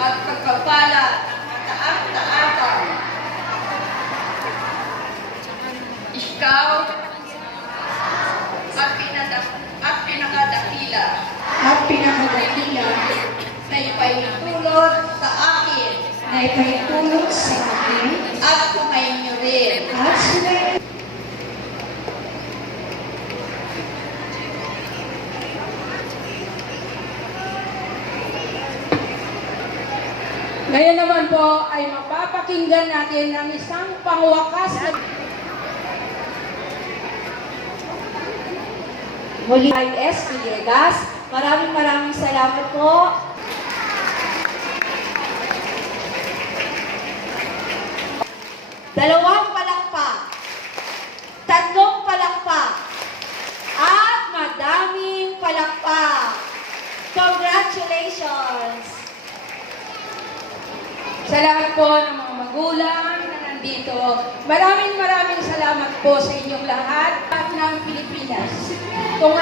at pagpapala ng taak-taakan. Ikaw at pinakadakila na ipahintulot sa akin at sumainyo rin. Ngayon naman po ay mapapakinggan natin ang isang pangwakas na muli ay S. Villegas. Maraming salamat po. Dalawang palakpak, tatlong palakpak, at madaming palakpak. Congratulations! sa lahat po ng mga magulang na nandito. Maraming salamat po sa inyong lahat at ng Pilipinas. Kung